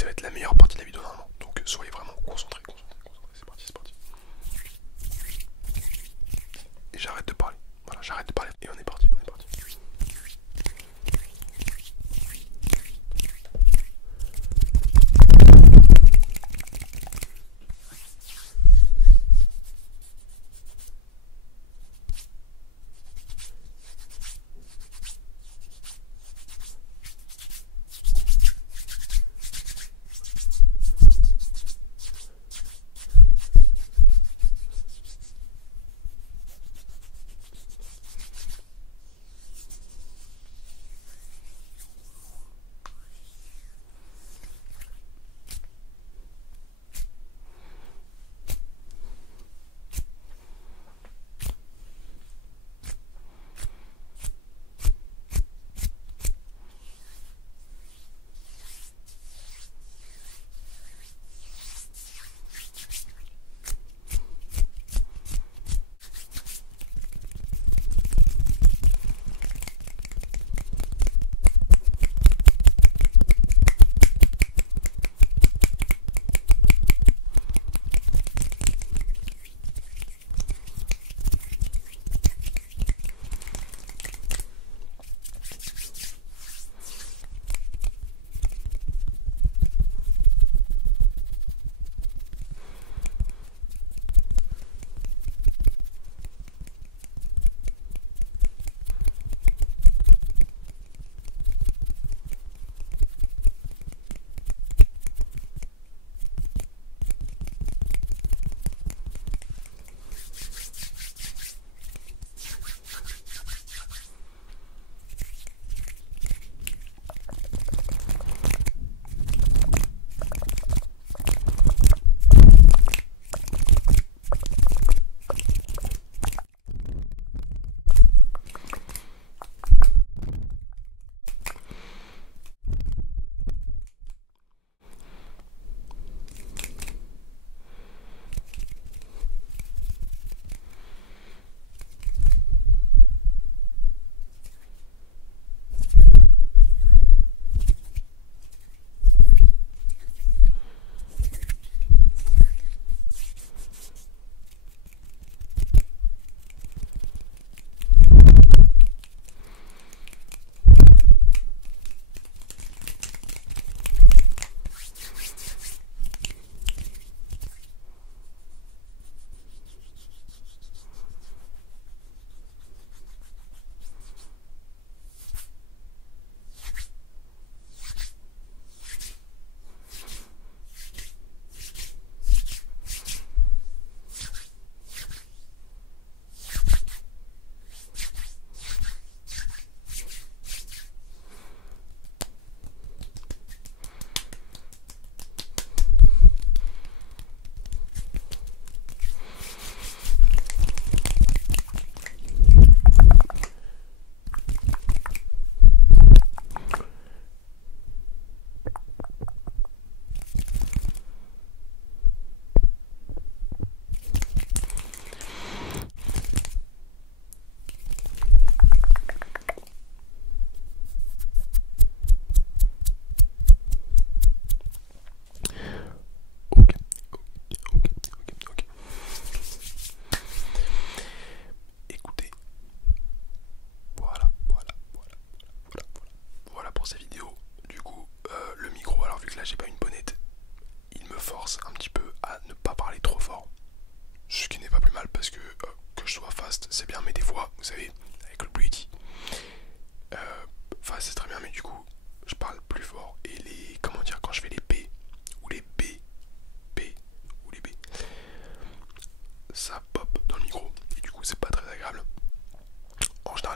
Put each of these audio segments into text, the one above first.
ça va être la meilleure partie de la vidéo normalement. Donc soyez vraiment concentrés, c'est parti, c'est parti. Et j'arrête de parler, voilà, j'arrête de parler et on est parti, on est parti.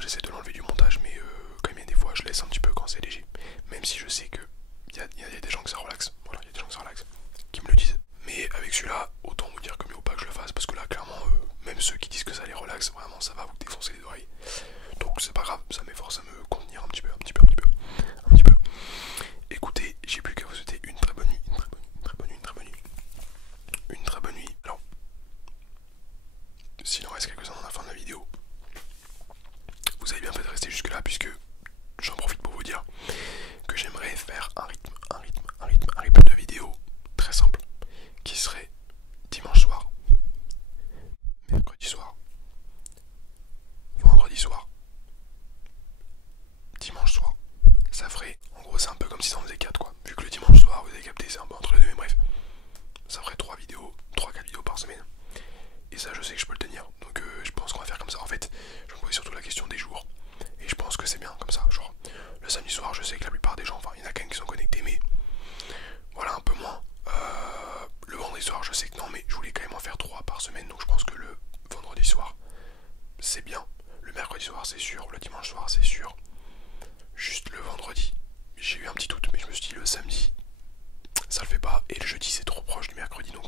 J'essaie de l'enlever du montage, mais quand même, il y a des fois, je laisse un petit peu quand c'est léger. Même si je sais que il y a des gens que ça relaxe. Voilà, il y a des gens que ça relaxe, qui me le disent. Mais avec celui-là, autant vous dire que mieux ou pas que je le fasse, parce que là, clairement, même ceux qui disent que ça les relaxe, vraiment, ça va vous défoncer les oreilles. Donc c'est pas grave, ça m'efforce à me contenir un petit peu. c'est bien. Le mercredi soir c'est sûr, le dimanche soir c'est sûr. Juste le vendredi, j'ai eu un petit doute, mais je me suis dit le samedi, ça le fait pas. Et le jeudi c'est trop proche du mercredi, donc